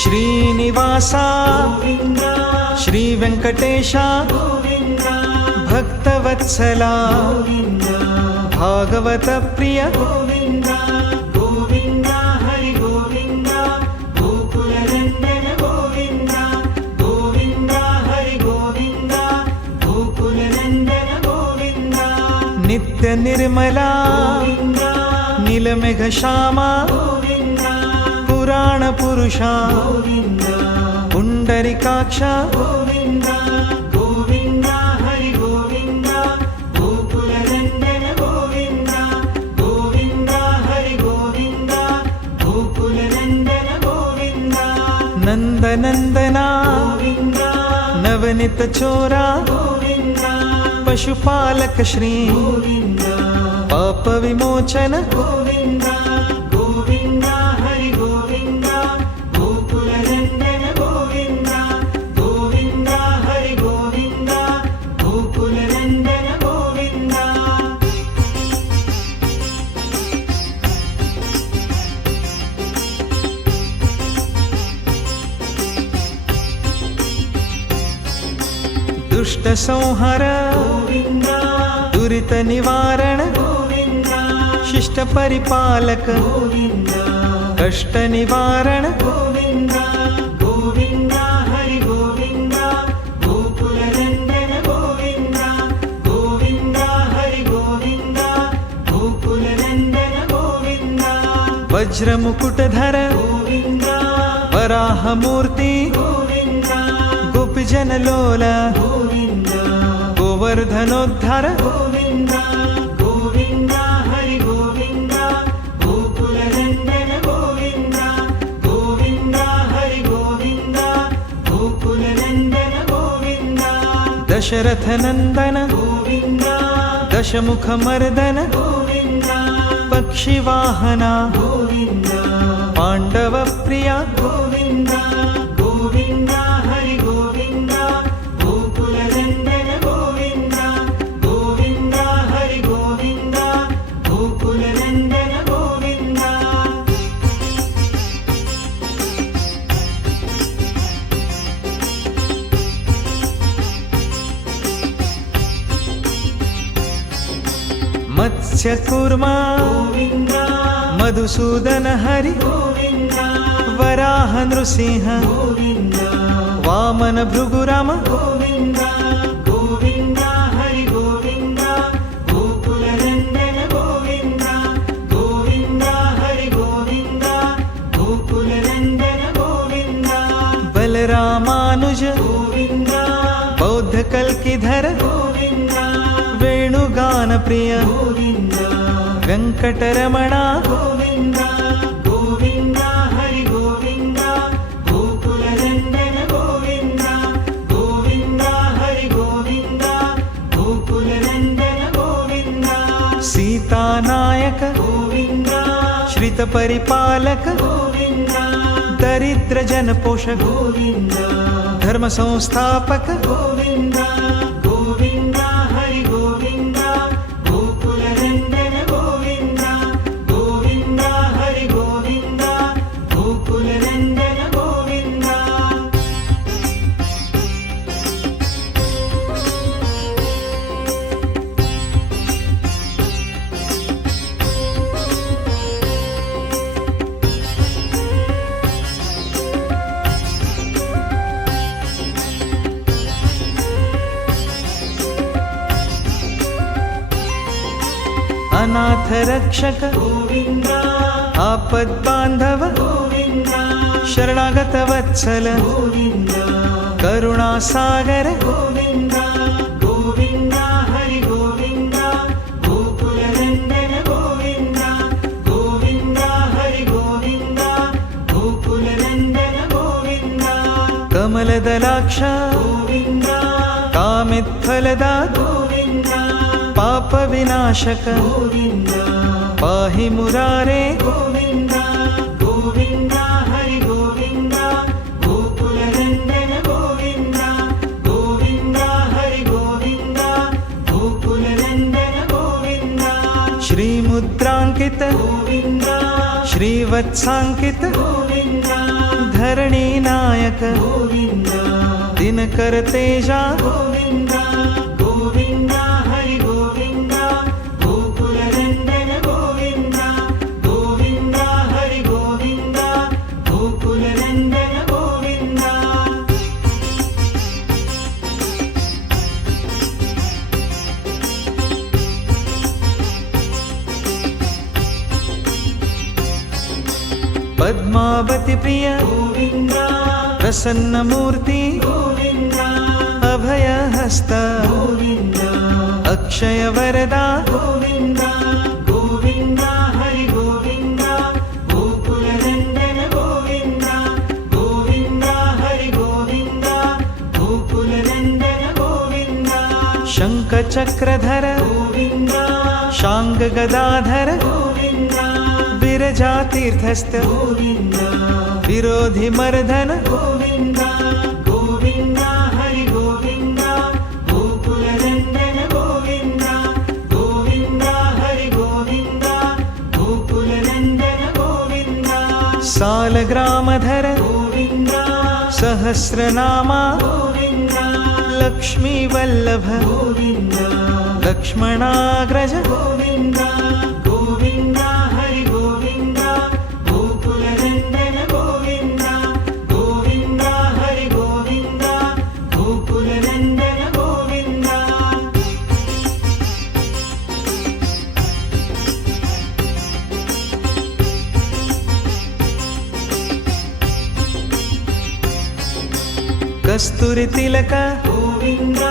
ಶ್ರೀನಿವಾಸ ಗೋವಿಂದ ಶ್ರೀ ವೆಂಕಟೇಶ ಗೋವಿಂದ ಭಕ್ತವತ್ಸಲ ಗೋವಿಂದ ಭಾಗವತ ಪ್ರಿಯ ಗೋವಿಂದ ಗೋವಿಂದ ಹರಿ ಗೋವಿಂದ ಗೋಕುಲ ನಂದನ ಗೋವಿಂದ ಗೋವಿಂದ ಹರಿ ಗೋವಿಂದ ಗೋಕುಲ ನಂದನ ಗೋವಿಂದ ನಿತ್ಯ ನಿರ್ಮಲ ಗೋವಿಂದ ನೀಲಮೇಘ ಶ್ಯಾಮ ಗೋವಿಂದ ಪುರಾಣ ಪುರುಷ ಗೋವಿಂದ ಪುಂಡರಿಕಾಕ್ಷ ಗೋವಿಂದ ಗೋವಿಂದ ಹರಿ ಗೋವಿಂದ ಗೋಕುಲ ನಂದನ ಗೋವಿಂದ ಗೋವಿಂದ ಹರಿ ಗೋವಿಂದ ಗೋಕುಲ ನಂದನ ಗೋವಿಂದ ನಂದನಂದನ ಗೋವಿಂದ ನವನಿತ ಚೋರ ಗೋವಿಂದ ಪಶುಪಾಲಕ ಶ್ರೀ ಗೋವಿಂದ ಪಾಪ ವಿಮೋಚನ ಗೋವಿಂದ ಗೋವಿಂದ ಹರಿ ಗೋವಿಂದ ಗೋಕುಲ ನಂದನ ಗೋವಿಂದ ಗೋವಿಂದ ಹರಿ ಗೋವಿಂದ ಗೋಕುಲ ನಂದನ ಗೋವಿಂದ ದುಷ್ಟ ಸಂಹಾರ ಗೋವಿಂದ ದುರಿತ ನಿವಾರಣ ಗೋವಿಂದ ಶಿಷ್ಟ ಪರಿಪಾಲಕ ಗೋವಿಂದ ಕಷ್ಟ ನಿವಾರಣ ಗೋವಿಂದ ಗೋವಿಂದ ಹರಿ ಗೋವಿಂದ ಗೋಕುಲ ನಂದನ ಗೋವಿಂದ ಗೋವಿಂದ ಹರಿ ಗೋವಿಂದ ಗೋಕುಲ ನಂದನ ಗೋವಿಂದ ವಜ್ರ ಮುಕುಟಧರ ಗೋವಿಂದ ವರಾಹ ಮೂರ್ತಿ ಗೋವಿಂದ ಗೋಪಿಜನ ಲೋಲ ಗೋವಿಂದ ಗೋವರ್ಧನೋದ್ಧಾರ ಗೋವಿಂದ ಗೋವಿಂದ ಹರಿ ಗೋವಿಂದ ಗೋಕುಲ ನಂದನ ಗೋವಿಂದ ಗೋವಿಂದ ಹರಿ ಗೋವಿಂದ ಗೋಕುಲ ನಂದನ ಗೋವಿಂದ ದಶರಥ ನಂದನ ಗೋವಿಂದ ದಶಮುಖ ಮರ್ದನ ಗೋವಿಂದ ಪಕ್ಷಿ ವಾಹನ ಗೋವಿಂದ ಪಾಂಡವ ಪ್ರಿಯ ಗೋವಿಂದ ಗೋವಿಂದ ಹರಿ ಗೋವಿಂದ ಗೋಕುಲ ನಂದನ ಗೋವಿಂದ ಗೋವಿಂದ ಹರಿ ಗೋವಿಂದ ಗೋಕುಲ ನಂದನ ಗೋವಿಂದ ಮತ್ಸ್ಯ ಕೂರ್ಮ ಗೋವಿಂದ ಮಧುಸೂದನ ಹರಿ ಗೋವಿಂದ ವರಾಹ ನೃಸಿಂಹ ಗೋವಿಂದ ವಾಮನ ಭೃಗುರಾಮ ಗೋವಿಂದ ಗೋವಿಂದ ಹರಿ ಗೋವಿಂದ ಗೋಕುಲ ನಂದನ ಗೋವಿಂದ ಗೋವಿಂದ ಹರಿ ಗೋವಿಂದ ಗೋಕುಲ ನಂದನ ಗೋವಿಂದ ಬಲರಾಮಾನುಜ ಗೋವಿಂದ ಬೌದ್ಧ ಕಲ್ಕಿಧರ ಗೋವಿಂದ ವೇಣುಗಾನ ಪ್ರಿಯ ಗೋವಿಂದ ವೆಂಕಟರಮಣ ಗೋವಿಂದ ಗೋವಿಂದ ಹರಿ ಗೋವಿಂದ ಗೋಕುಲ ನಂದನ ಗೋವಿಂದ ಗೋವಿಂದ ಹರಿ ಗೋವಿಂದ ಗೋಕುಲ ನಂದನ ಗೋವಿಂದ ಸೀತಾನಾಯಕ ಗೋವಿಂದ ಶ್ರಿತ ಪರಿಪಾಲಕ ಗೋವಿಂದ ದರಿದ್ರ ಜನ ಪೋಷಕ ಗೋವಿಂದ ಧರ್ಮ ಸಂಸ್ಥಾಪಕ ಗೋವಿಂದ ಗೋವಿಂದ ಹರಿ ಗೋವಿಂದ ಗೋಕುಲ ನಂದನ ಗೋವಿಂದ ಗೋವಿಂದ ಹರಿ ಗೋವಿಂದ ಗೋಕುಲ ನಂದನ ಗೋವಿಂದ ಅನಾಥ ರಕ್ಷಕ ಗೋವಿಂದ ಆಪದ್ ಬಾಂಧವ ಗೋವಿಂದ ಶರಣಾಗತ ವತ್ಸಲ ಗೋವಿಂದ ಕರುಣಾ ಸಾಗರ ಗೋವಿಂದ ಗೋವಿಂದ ಹರಿ ಗೋವಿಂದ ಗೋಕುಲ ನಂದನ ಗೋವಿಂದ ಗೋವಿಂದ ಹರಿ ಗೋವಿಂದ ಗೋಕುಲ ನಂದನ ಗೋವಿಂದ ಕಮಲದಲಾಕ್ಷ ಗೋವಿಂದ ಕಾಮಿತ್ಫಲದ ಗೋವಿಂದ ಪಾಪ ವಿನಾಶಕ ಗೋವಿಂದ ಪಾಹಿ ಮುರಾರೇ ಗೋವಿಂದ ಗೋವಿಂದ ಹರಿ ಗೋವಿಂದ ಗೋಕುಲ ನಂದನ ಗೋವಿಂದ ಗೋವಿಂದ ಹರಿ ಗೋವಿಂದ ಗೋಕುಲ ನಂದನ ಗೋವಿಂದ ಶ್ರೀಮುದ್ರಾಂಕಿತ ಗೋವಿಂದ ಶ್ರೀವತ್ಸಾಂಕಿತ ಗೋವಿಂದ ಧರಣಿ ನಾಯಕ ಗೋವಿಂದ ದಿನಕರ ತೇಜ ಗೋವಿಂದ ಗೋವಿಂದ ಹರಿ ಗೋವಿಂದ ಗೋಕುಲ ನಂದನ ಗೋವಿಂದ ಗೋವಿಂದ ಹರಿ ಗೋವಿಂದ ಗೋಕುಲ ನಂದನ ಗೋವಿಂದ ಪದ್ಮಾವತಿ ಪ್ರಿಯ ಗೋವಿಂದ ಪ್ರಸನ್ನ ಮೂರ್ತಿ ಗೋವಿಂದ ಅಭಯ ಹಸ್ತ ಗೋವಿಂದ ಅಕ್ಷಯ ವರದ ಗೋವಿಂದ ಗೋವಿಂದ ಹರಿ ಗೋವಿಂದ ಗೋಕುಲ ನಂದನ ಗೋವಿಂದ ಗೋವಿಂದ ಹರಿ ಗೋವಿಂದ ಗೋಕುಲ ನಂದನ ಗೋವಿಂದ ಶಂಖ ಚಕ್ರಧರ ಗೋವಿಂದ ಶಾಂಗ ಗದಾಧರ ಗೋವಿಂದ ವಿರಜಾ ತೀರ್ಥಸ್ಥ ಗೋವಿಂದ ವಿರೋಧಿ ಮರ್ದನ ಗೋವಿಂದ ಗೋವಿಂದ ಹರಿ ಗೋವಿಂದ ಗೋಕುಲ ನಂದನ ಗೋವಿಂದ ಗೋವಿಂದ ಹರಿ ಗೋವಿಂದ ಗೋಕುಲ ನಂದನ ಗೋವಿಂದ ಸಾಲಗ್ರಾಮಧರ ಗೋವಿಂದ ಸಹಸ್ರನಾಮ ಗೋವಿಂದ ಲಕ್ಷ್ಮೀ ವಲ್ಲಭ ಗೋವಿಂದ ಲಕ್ಷ್ಮಣಾಗ್ರಜ ಗೋವಿಂದ ಗೋವಿಂದ ಹರಿ ಗೋವಿಂದ ಗೋಕುಲ ನಂದನ ಗೋವಿಂದ ಗೋವಿಂದ ಹರಿ ಗೋವಿಂದ ಗೋಕುಲ ನಂದನ ಗೋವಿಂದ ಕಸ್ತೂರಿ ತಿಲಕ ಗೋವಿಂದ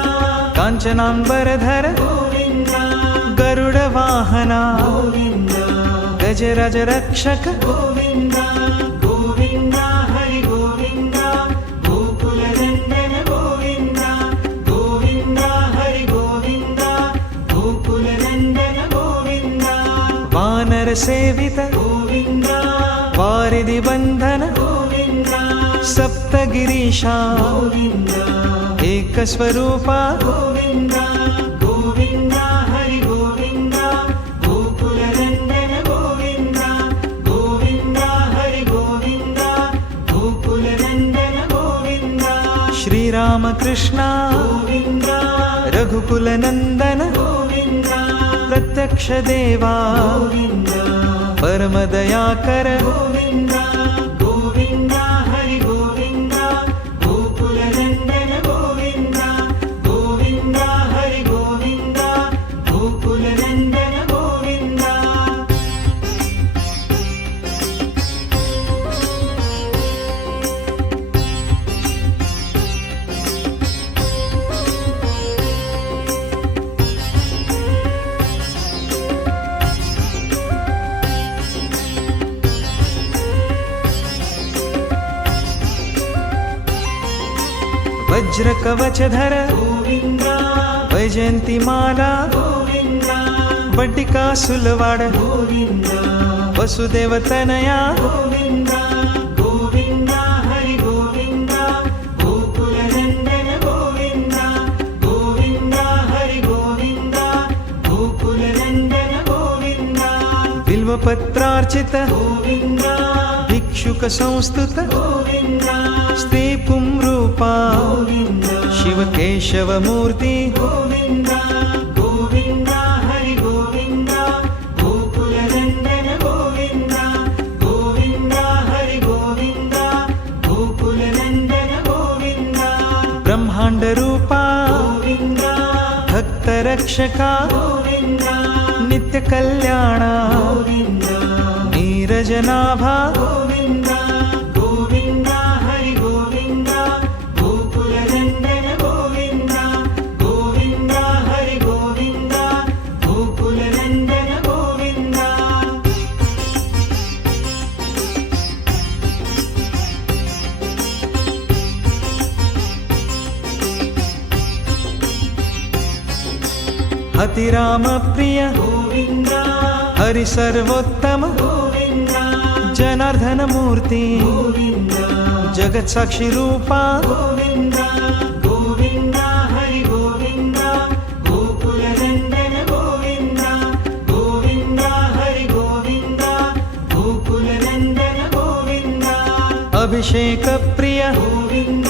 ಕಾಂಚನಾಂಬರಧರ ಗೋವಿಂದ ಗರುಡ ವಾಹನ ಗೋವಿಂದ ಗಜರಾಜ ರಕ್ಷಕ ಗೋವಿಂದ ಗೋವಿಂದ ಹರಿ ಗೋವಿಂದ ಗೋಕುಲ ನಂದನ ಗೋವಿಂದ ಗೋವಿಂದ ಹರಿ ಗೋವಿಂದ ಗೋಕುಲ ನಂದನ ಗೋವಿಂದ ವಾನರ ಸೇವಿತ ಗೋವಿಂದ ವಾರಿಧಿ ಬಂಧನ ಗೋವಿಂದ ಸಪ್ತಗಿರೀಶ ಗೋವಿಂದ ಏಕಸ್ವರೂಪ ಗೋವಿಂದ ಗೋವಿಂದ ಹರಿ ಗೋವಿಂದ ಗೋಕುಲ ನಂದನ ಗೋವಿಂದ ಗೋವಿಂದ ಹರಿ ಗೋವಿಂದ ಗೋಕುಲ ನಂದನ ಗೋವಿಂದ ಶ್ರೀರಾಮಕೃಷ್ಣ ಗೋವಿಂದ ರಘುಕುಲ ನಂದನ ಗೋವಿಂದ ಪ್ರತ್ಯಕ್ಷ ದೇವಾ ಗೋವಿಂದ ಪರಮ ದಯಾಕರ ಗೋವಿಂದ ಗೋವಿಂದ ಹರಿ ಗೋವಿಂದ ಗೋಕುಲ ನಂದನ ಗೋವಿಂದ ಗೋವಿಂದ ಹರಿ ಗೋವಿಂದ ಗೋಕುಲ ನಂದನ ಗೋವಿಂದ ವಜ್ರ ಕವಚಧರ ಗೋವಿಂದ ವೈಜಯಂತಿ ಮಾಲಾ ಗೋವಿಂದ ಬಡ್ಡಿಕಾ ಸುಲವಾಡ ಗೋವಿಂದ ವಸುದೇವ ತನಯ ಗೋವಿಂದ ಗೋವಿಂದ ಹರಿ ಗೋವಿಂದ ಗೋಕುಲ ನಂದನ ಗೋವಿಂದ ಗೋವಿಂದ ಹರಿ ಗೋವಿಂದ ಗೋಕುಲ ನಂದನ ಗೋವಿಂದ ಬಿಲ್ವಪತ್ರಾರ್ಚಿತ ಗೋವಿಂದ ಭಿಕ್ಷುಕ ಸಂಸ್ತುತ ಗೋವಿಂದ ಸ್ತ್ರೀ ಪುಂರೂಪ ಗೋವಿಂದ ಶಿವಕೇಶವ ಮೂರ್ತಿ ಗೋವಿಂದ ಗೋವಿಂದ ಹರಿ ಗೋವಿಂದ ಗೋಕುಲ ನಂದನ ಗೋವಿಂದ ಗೋವಿಂದ ಹರಿ ಗೋವಿಂದ ಗೋಕುಲ ನಂದನ ಗೋವಿಂದ ಬ್ರಹ್ಮಾಂಡ ರೂಪ ಗೋವಿಂದ ಭಕ್ತ ರಕ್ಷಕ ಗೋವಿಂದ ನಿತ್ಯ ಕಲ್ಯಾಣ ಗೋವಿಂದ ನೀರಜನಾಭ ಗೋವಿಂದ ಗೋವಿಂದ ಹರಿ ಗೋವಿಂದ ಗೋಕುಲ ನಂದನ ಗೋವಿಂದ ಗೋವಿಂದ ಹರಿ ಗೋವಿಂದ ಗೋಕುಲ ನಂದನ ಗೋವಿಂದ ಹತಿರಾಮ ಪ್ರಿಯ ಗೋವಿಂದ ಹರಿ ಸರ್ವೋತ್ತಮ ಗೋವಿಂದ ಜನಾರ್ದನ ಮೂರ್ತಿ ಗೋವಿಂದ ಜಗತ್ ಸಾಕ್ಷಿ ರೂಪ ಗೋವಿಂದ ಗೋವಿಂದ ಹರಿ ಗೋವಿಂದ ಗೋಕುಲ ನಂದನ ಗೋವಿಂದ ಗೋವಿಂದ ಹರಿ ಗೋವಿಂದ ಗೋಕುಲ ನಂದನ ಗೋವಿಂದ అభిషేక ప్రియ గోవింద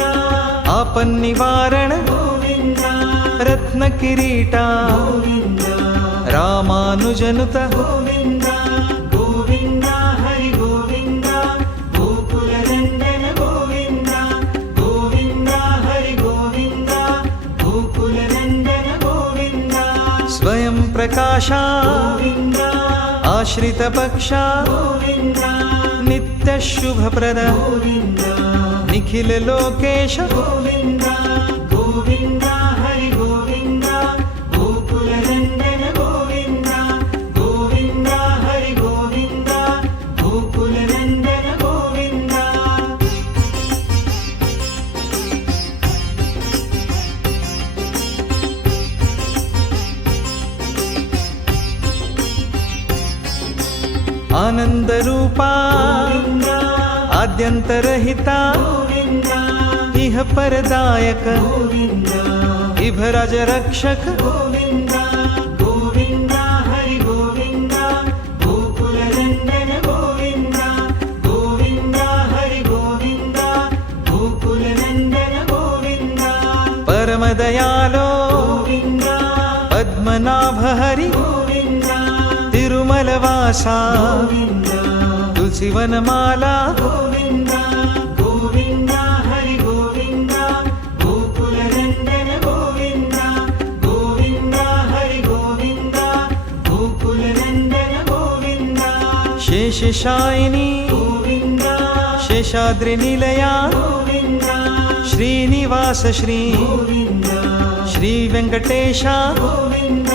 ఆపన్నివారణ గోవింద రత్న కిరీట గోవింద రామానుజనుత గోవింద గోవింద హరి గోవింద గోకుల నందన గోవింద గోవింద హరి గోవింద గోకుల నందన గోవింద స్వయం ప్రకాశ గోవింద ఆశ్రిత పక్ష గోవింద నిత్య శుభప్రద గోవింద నిఖిల లోకేశ గోవింద గోవింద హరి గోవింద గోకుల నందన గోవింద గోవింద హరి గోవింద గోకుల నందన గోవింద ఆనంద రూప గోవింద ఆద్యంతరహిత గోవింద ఇహ పరదాయక గోవింద ఇభరజ రక్షక గోవింద గోవింద హరి గోవింద గోకుల నందన గోవింద గోవింద హరి గోవింద గోకుల నందన గోవింద పరమదయాలో గోవింద పద్మనాభ హరి గోవింద తిరుమల వాస గోవింద తులసివనమాల గోవింద గోవింద హరి గోవింద గోకుల నందన గోవింద గోవింద హరి గోవింద గోకుల నందన గోవింద శేషశాయిని గోవింద శేషాద్రి నిలయ గోవింద శ్రీనివాస శ్రీ గోవింద శ్రీ వెంకటేశ గోవింద